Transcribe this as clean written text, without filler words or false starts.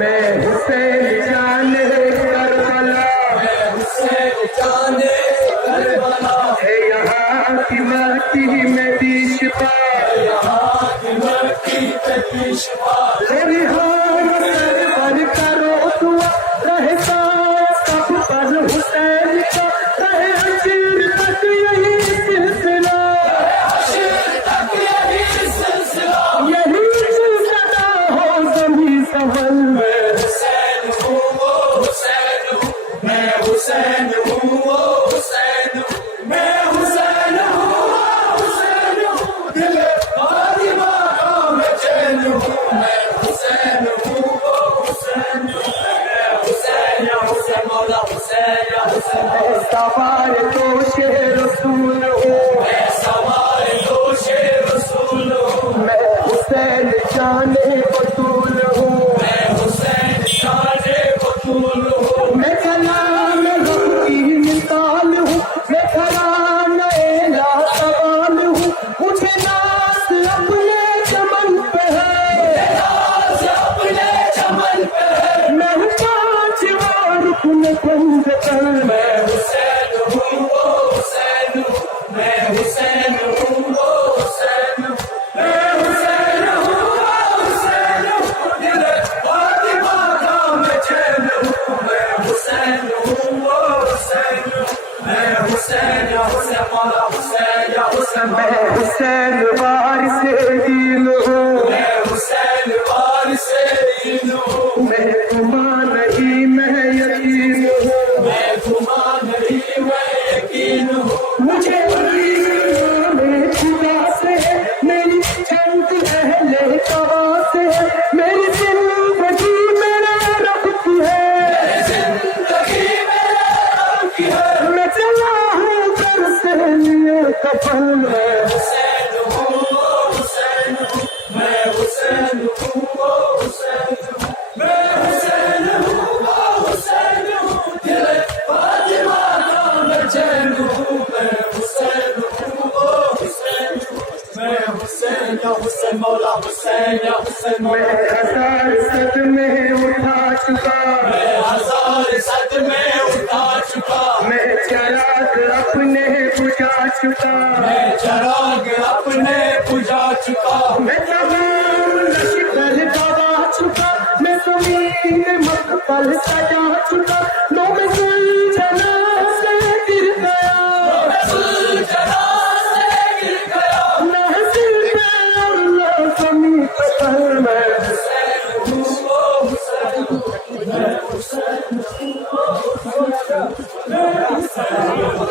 मैं हुसैन जाने करबला, मैं हुसैन जाने करबला, है यहाँ की माटी में भी शिफा, यहाँ की माटी में भी शिफा। मेरी हाथ पर करो दुआ, रहता सब पर हुसैन का, रहे हशीर तक यही सिलसिला, यही सिलसिला, यही सिलसिला हो जमी सफल। मैं हुसैन हूँ वो हुसैन हूँ, मैं हुसैन हूँ वो हुसैन हूँ, मैं हुसैन हूँ वो हुसैन हूँ, दिल फातिमा का मैं चैन हूँ, मैं हुसैन हूँ वो हुसैन हूँ, मैं हुसैन या हुसैन मौला हुसैन या हुसैन। मैं सवार दोषे रसूल हूँ, मैं सवार दोषे रसूल हूँ, मैं हुसैन जाने बतूल हूँ, मैं हुसैन जाने बतूल हूँ, मैं कलाम हक की मिसाल हूँ, मैं घराने लासवाल हूँ, मुझे नाज अपने चमन पे है, नाज अपने चमन पे है, मैं हूँ पांचवा रुकन पंजतन। मैं हुसैन हूँ वो हुसैन हूँ, मैं हुसैन हूँ वो हुसैन हूँ, मैं हुसैन हूँ वो हुसैन हूँ, दिल फातिमा का मैं चैन हूँ, मैं हुसैन हूँ वो हुसैन हूँ, मैं हुसैन या हुसैन मौला हुसैन या हुसैन। मैं हुसैन वारिस दीन हूँ, मैं हुसैन वारिस दीन हूँ, मैं गुमा नहीं मैं यकीन हूँ, मैं गुमा नहीं मैं यकीन हूँ, मुझे में खुदा से मेरी जंग अहले तवा से, मेरी जिंदगी मेरे रब की है, मेरी जिंदगी मेरे रब की है, मैं चला हूँ घर से लिए कफन। मैं हुसैन हूँ वो हुसैन हूँ, मैं हुसैन हूँ वो हुसैन हूँ, मैं हुसैन हूँ वो हुसैन हूँ, दिल फातिमा का मैं चैन हूँ, मैं हुसैन हूँ वो हुसैन हूँ, मैं हुसैन या हुसैन मौला हुसैन या हुसैन। मैं हजार सदमे उठा चुका, मैं हजार सदमे उठा चुका, मैं चिराग अपने बुझा चुका, मैं चिराग अपने बुझा चुका, मैं तमाम लश्कर दबा चुका, मैं ज़मीन मक़बल सजा चुका, नो मैं सुलझना से गिर गया, नो मैं सुलझना से गिर गया, महज़िल में अल्लाह ज़मीन पर। मैं हुसैन हूँ वो हुसैन हूँ, मैं हुसैन हूँ वो हुसैन हूँ, मैं हुसैन हूँ।